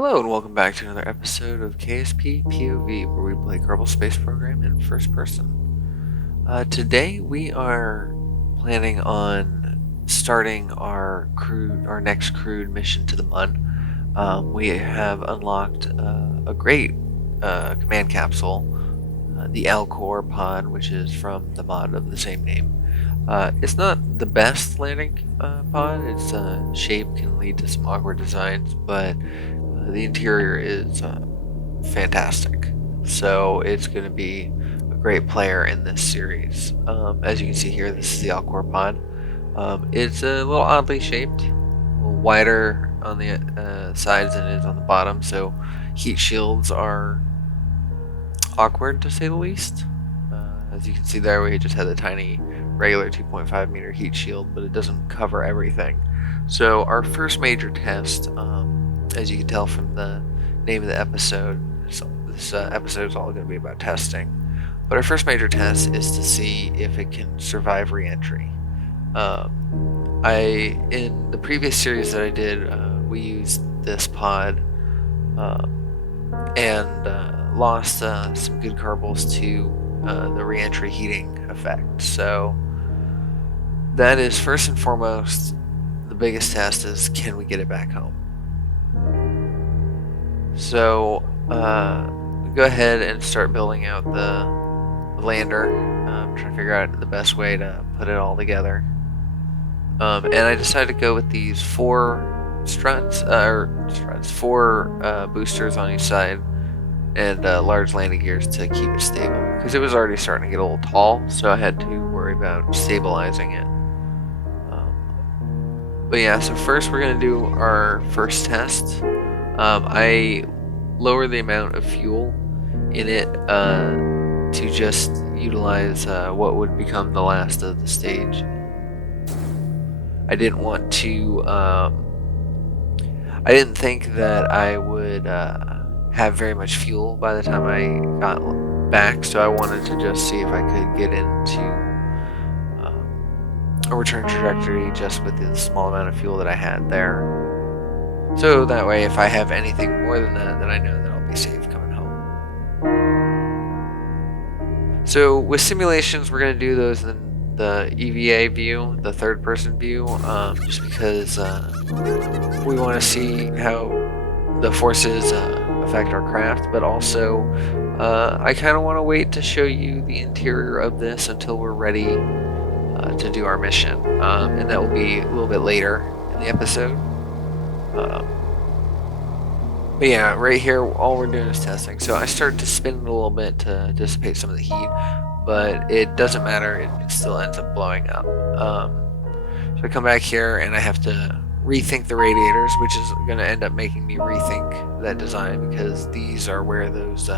Hello and welcome back to another episode of KSP POV, where we play Kerbal Space Program in first person. Today we are planning on starting our next crewed mission to the Mun. We have unlocked a great command capsule, the ALCOR pod, which is from the mod of the same name. It's not the best landing pod. Its shape can lead to some awkward designs, but the interior is fantastic. So it's going to be a great player in this series. As you can see here, this is the ALCOR pod. It's a little oddly shaped, a little wider on the sides than it is on the bottom, so heat shields are awkward to say the least. As you can see there, we just had the tiny regular 2.5 meter heat shield, but it doesn't cover everything. So our first major test, as you can tell from the name of the episode, this episode is all going to be about testing. But our first major test is to see if it can survive re-entry. In the previous series that I did, we used this pod and lost some good Kerbals to the re-entry heating effect. So that is first and foremost the biggest test: is can we get it back home? So go ahead and start building out the lander. Trying to figure out the best way to put it all together. And I decided to go with these four boosters on each side, and large landing gears to keep it stable, because it was already starting to get a little tall, so I had to worry about stabilizing it. But yeah, so first we're going to do our first test. I lower the amount of fuel in it to just utilize what would become the last of the stage. I didn't want to, I didn't think that I would have very much fuel by the time I got back, so I wanted to just see if I could get into a return trajectory just with the small amount of fuel that I had there. So that way, if I have anything more than that, then I know that I'll be safe coming home. So with simulations, we're going to do those in the EVA view, the third person view, just because we want to see how the forces affect our craft, but also I kind of want to wait to show you the interior of this until we're ready to do our mission, and that will be a little bit later in the episode. But yeah, right here all we're doing is testing. So I start to spin it a little bit to dissipate some of the heat, but it doesn't matter, it still ends up blowing up. So I come back here and I have to rethink the radiators, which is going to end up making me rethink that design, because these are where those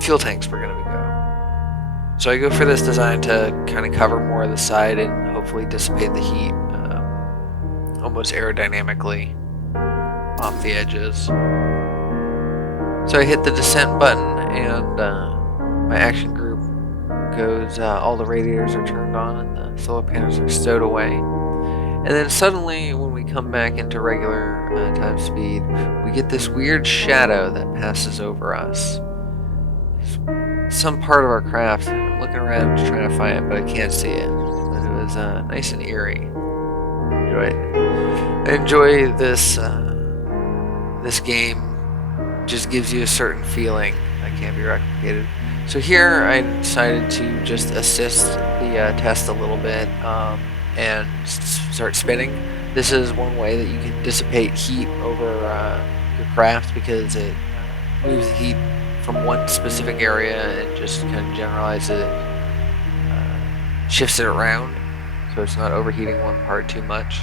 fuel tanks were going to go. So I go for this design to kind of cover more of the side and hopefully dissipate the heat almost aerodynamically off the edges. So I hit the descent button and my action group goes, all the radiators are turned on and the solar panels are stowed away. And then suddenly, when we come back into regular time speed, we get this weird shadow that passes over us. Some part of our craft. I'm looking around trying to find it, but I can't see it. But it was nice and eerie. I enjoy this. This game just gives you a certain feeling that can't be replicated. So here I decided to just assist the test a little bit and start spinning. This is one way that you can dissipate heat over your craft, because it moves the heat from one specific area and just kind of generalizes it, shifts it around so it's not overheating one part too much.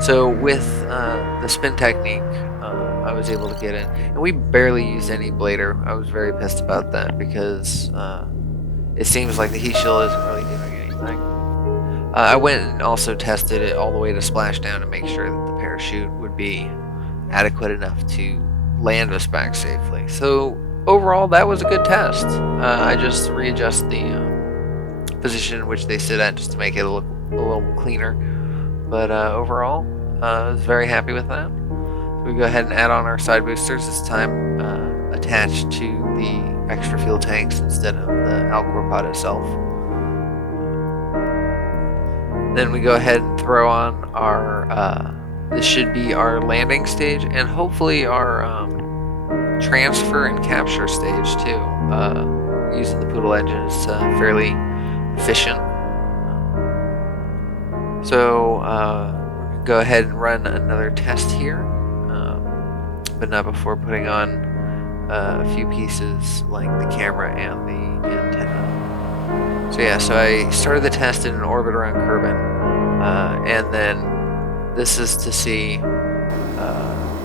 So with the spin technique, I was able to get in, and we barely used any blader. I was very pissed about that, because it seems like the heat shield isn't really doing anything. I went and also tested it all the way to splashdown to make sure that the parachute would be adequate enough to land us back safely. So overall, that was a good test. I just readjust the position in which they sit at just to make it look a little cleaner. But overall, I was very happy with that. We go ahead and add on our side boosters, this time attached to the extra fuel tanks instead of the ALCOR pod itself. Then we go ahead and throw on our, this should be our landing stage, and hopefully our transfer and capture stage too. Using the Poodle engine is fairly efficient. So we're going to go ahead and run another test here, but not before putting on a few pieces like the camera and the antenna. So yeah, so I started the test in an orbit around Kerbal, and then this is to see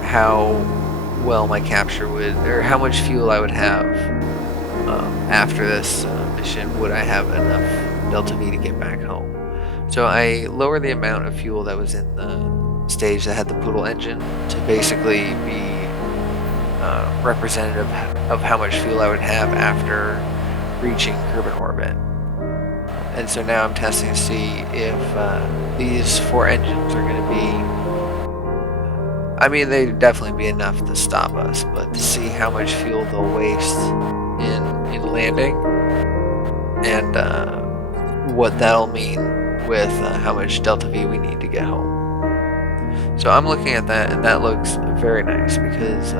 how well my capture would, or how much fuel I would have after this mission. Would I have enough Delta V to get back home? So I lowered the amount of fuel that was in the stage that had the Poodle engine to basically be representative of how much fuel I would have after reaching Kerbal orbit. And so now I'm testing to see if these 4 engines are going to be, I mean, they'd definitely be enough to stop us, but to see how much fuel they'll waste in landing, and what that'll mean with how much Delta V we need to get home. So I'm looking at that, and that looks very nice because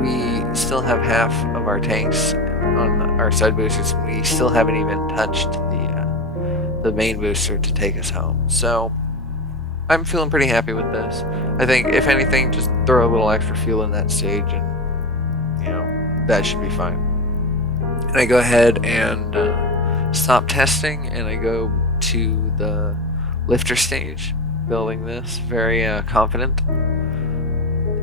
we still have half of our tanks on our side boosters, and we still haven't even touched the main booster to take us home. So I'm feeling pretty happy with this. I think, if anything, just throw a little extra fuel in that stage, and that should be fine. And I go ahead and stop testing, and I go to the lifter stage, building this, very confident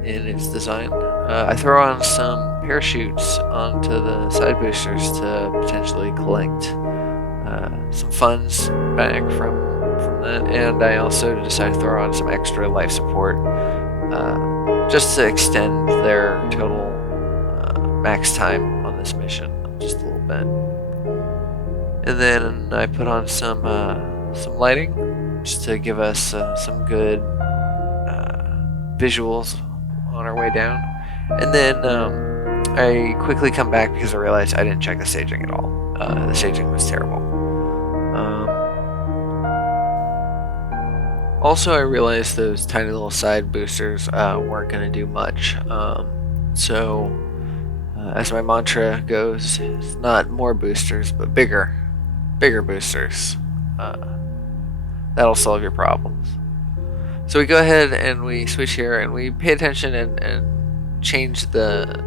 in its design. I throw on some parachutes onto the side boosters to potentially collect some funds back from that, and I also decide to throw on some extra life support just to extend their total max time on this mission just a little bit. And then I put on some lighting just to give us some good visuals on our way down. And then I quickly come back because I realized I didn't check the staging at all. The staging was terrible. Also, I realized those tiny little side boosters weren't going to do much. So, as my mantra goes, it's not more boosters, but bigger boosters. That'll solve your problems. So we go ahead and we switch here, and we pay attention and change the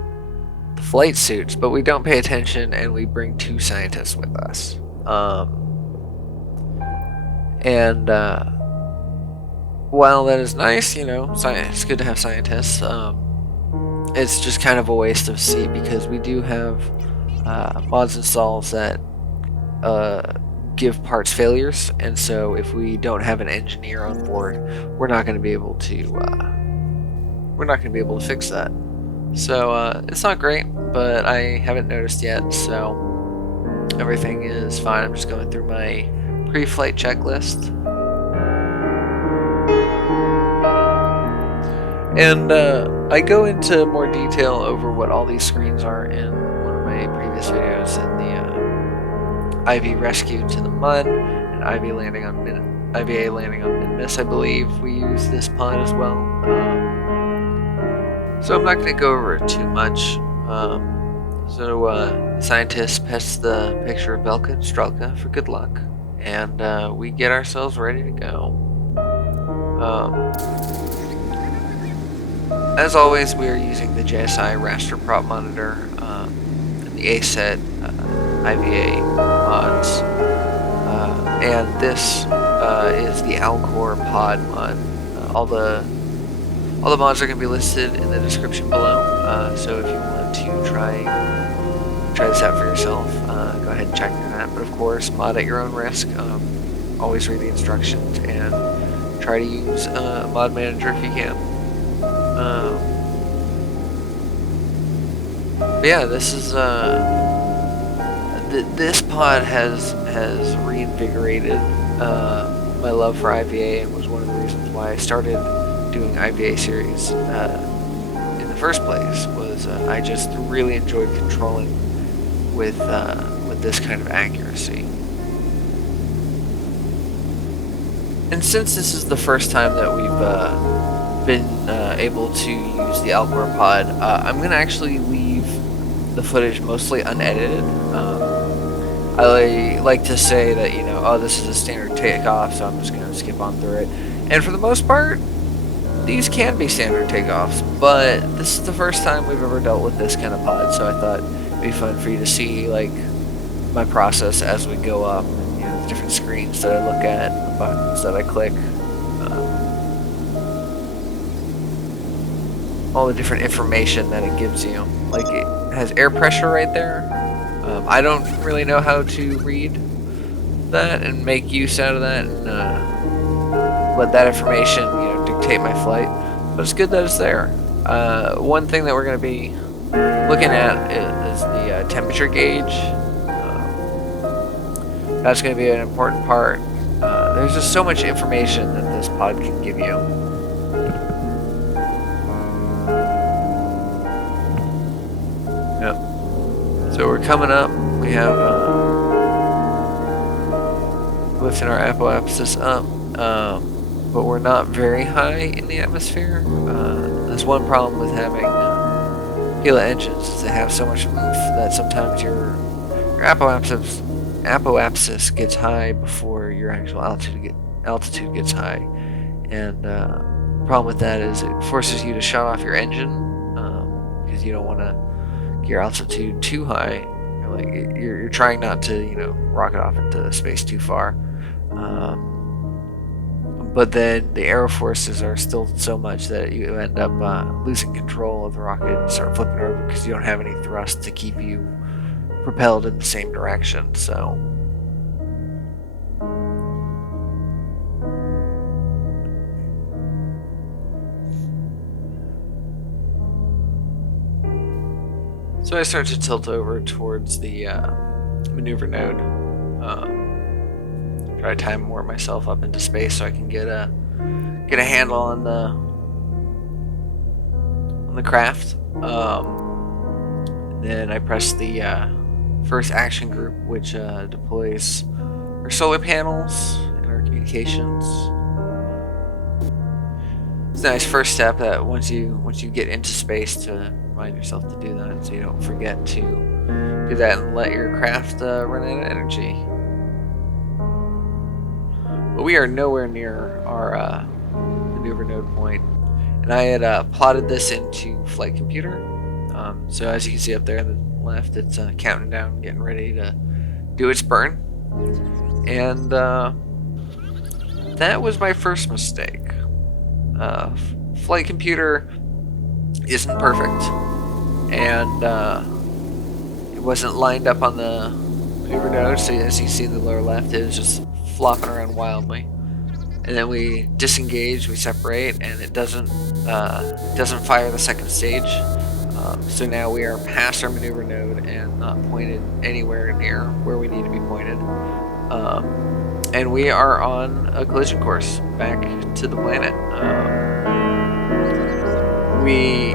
flight suits, but we don't pay attention, and we bring 2 scientists with us. While that is nice, it's good to have scientists, it's just kind of a waste of seat because we do have mods installs that give parts failures, and so if we don't have an engineer on board, we're not going to be able to fix that. So it's not great, but I haven't noticed yet, so everything is fine. I'm just going through my pre-flight checklist. And I go into more detail over what all these screens are in one of my previous videos, in the IV rescue to the mud and IVA landing on Mid-Miss. I believe we use this pod as well. So I'm not going to go over it too much. The scientist pests the picture of Belka and Strelka for good luck, and we get ourselves ready to go. As always, we are using the JSI raster prop monitor and the ASET IVA mods, and this is the ALCOR pod mod. All the mods are going to be listed in the description below, so if you want to try this out for yourself, go ahead and check that. But of course, mod at your own risk. Always read the instructions and try to use a mod manager if you can. But yeah, this is this pod has reinvigorated my love for IVA, and was one of the reasons why I started doing IVA series in the first place was I just really enjoyed controlling with this kind of accuracy. And since this is the first time that we've been able to use the ALCOR pod, I'm going to actually leave the footage mostly unedited. I like to say that, you know, oh, this is a standard takeoff, so I'm just going to skip on through it. And for the most part, these can be standard takeoffs, but this is the first time we've ever dealt with this kind of pod, so I thought it'd be fun for you to see, like, my process as we go up, and, you know, the different screens that I look at, the buttons that I click, all the different information that it gives you. Like, it has air pressure right there. I don't really know how to read that and make use out of that and let that information, you know, dictate my flight. But it's good that it's there. One thing that we're going to be looking at is the temperature gauge. That's going to be an important part. There's just so much information that this pod can give you. Yep. So we're coming up. We have lifting our apoapsis up, but we're not very high in the atmosphere. That's one problem with having pilot engines, is they have so much oomph that sometimes your apoapsis gets high before your actual altitude gets high, and the problem with that is it forces you to shut off your engine because you don't want to get your altitude too high. You're trying not to, you know, rocket off into space too far. But then the aero forces are still so much that you end up losing control of the rocket and start flipping over because you don't have any thrust to keep you propelled in the same direction. So I start to tilt over towards the maneuver node. Try to time warp myself up into space so I can get a handle on the craft. Then I press the first action group, which deploys our solar panels and our communications. It's a nice first step that once you get into space to remind yourself to do that, so you don't forget to do that and let your craft run out of energy. But we are nowhere near our maneuver node point, and I had plotted this into Flight Computer. So as you can see up there on the left, it's counting down, getting ready to do its burn. And that was my first mistake. Flight Computer isn't perfect, and it wasn't lined up on the maneuver node, so as you see in the lower left, it was just flopping around wildly. And then we disengage, we separate, and it doesn't fire the second stage. So now we are past our maneuver node and not pointed anywhere near where we need to be pointed. And we are on a collision course back to the planet. We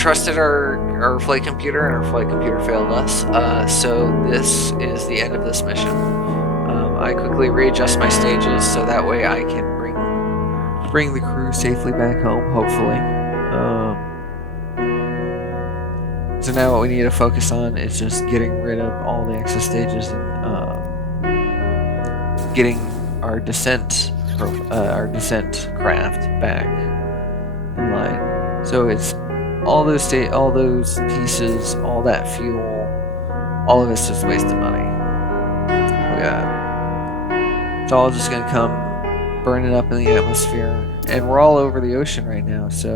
trusted our flight computer, and our flight computer failed us. So this is the end of this mission. I quickly readjust my stages so that way I can bring the crew safely back home, hopefully. So now what we need to focus on is just getting rid of all the excess stages and getting our descent craft back in line. So it's all those pieces, all that fuel, all of it's just wasted money. Look at that. It's all just gonna come burning up in the atmosphere, and we're all over the ocean right now, so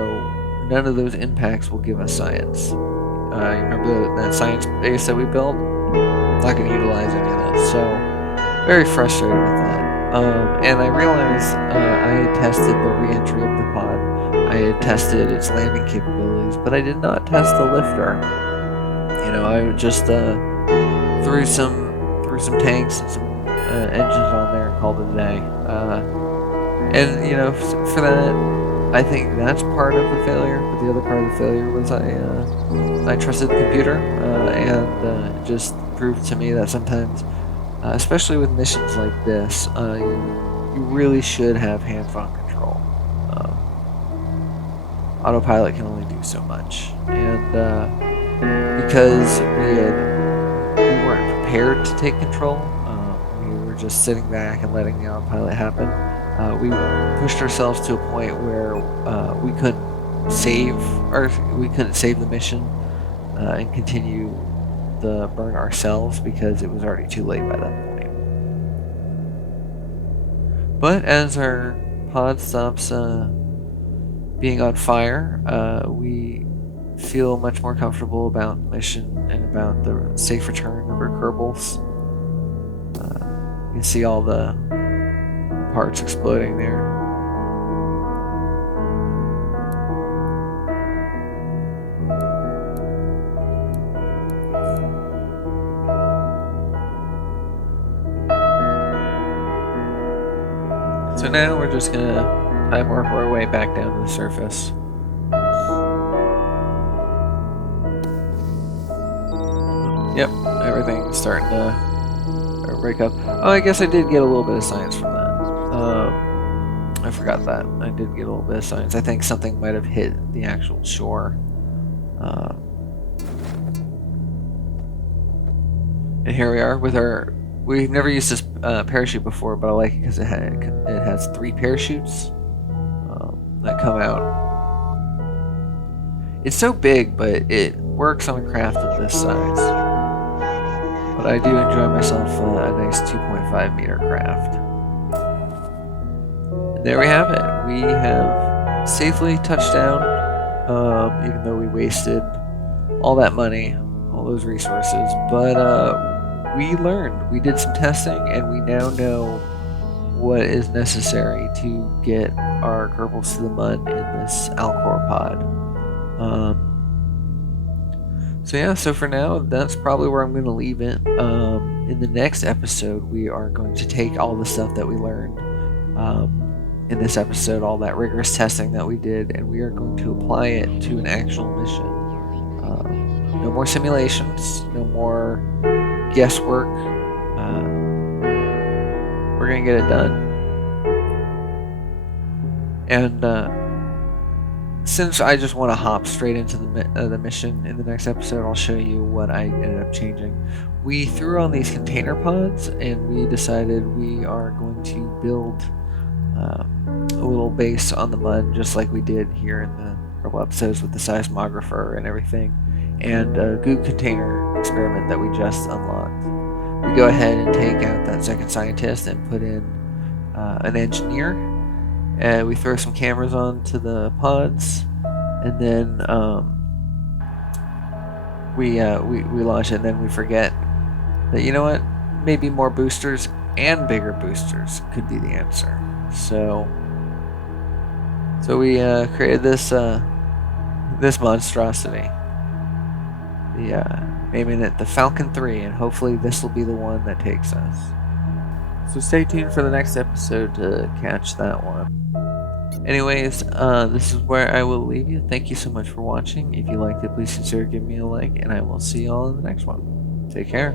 none of those impacts will give us science. You remember that science base that we built? Not going to utilize any of that, so very frustrated with that. And I realized I had tested the re-entry of the pod. I had tested its landing capabilities, but I did not test the lifter. You know, I just threw some tanks and some engines on there and called it a day. And you know, for that, I think that's part of the failure, but the other part of the failure was I trusted the computer, and it just proved to me that sometimes, especially with missions like this, you really should have hands-on control. Autopilot can only do so much, and because we weren't prepared to take control, we were just sitting back and letting the autopilot happen. We pushed ourselves to a point where we couldn't save the mission and continue the burn ourselves because it was already too late by that point. But as our pod stops being on fire, we feel much more comfortable about the mission and about the safe return of our Kerbals. You can see all the parts exploding there. So now we're just gonna time warp our way back down to the surface. Yep, everything's starting to break up. Oh, I guess I did get a little bit of science from that. I forgot that. I did get a little bit of science. I think something might have hit the actual shore. And here we are with our... We've never used this parachute before, but I like it because it has 3 parachutes that come out. It's so big, but it works on a craft of this size. But I do enjoy myself a nice 2.5 meter craft. And there we have it. We have safely touched down, even though we wasted all that money, all those resources. But we learned. We did some testing, and we now know what is necessary to get our Kerbals to the mud in this ALCOR pod. So yeah, so for now, that's probably where I'm going to leave it. In the next episode, we are going to take all the stuff that we learned in this episode, all that rigorous testing that we did, and we are going to apply it to an actual mission. No more simulations, no more guesswork. We're going to get it done. And since I just want to hop straight into the mission in the next episode, I'll show you what I ended up changing. We threw on these container pods, and we decided we are going to build a little base on the mud, just like we did here in the Kerbal episodes with the seismographer and everything, and a goo container experiment that we just unlocked. We go ahead and take out that second scientist and put in an engineer. And we throw some cameras onto the pods, and then we launch it. And then we forget that, you know what, maybe more boosters and bigger boosters could be the answer. So we created this this monstrosity. Naming it the Falcon 3, and hopefully this will be the one that takes us. So stay tuned for the next episode to catch that one. Anyways, this is where I will leave you. Thank you so much for watching. If you liked it, please consider giving me a like, and I will see you all in the next one. Take care.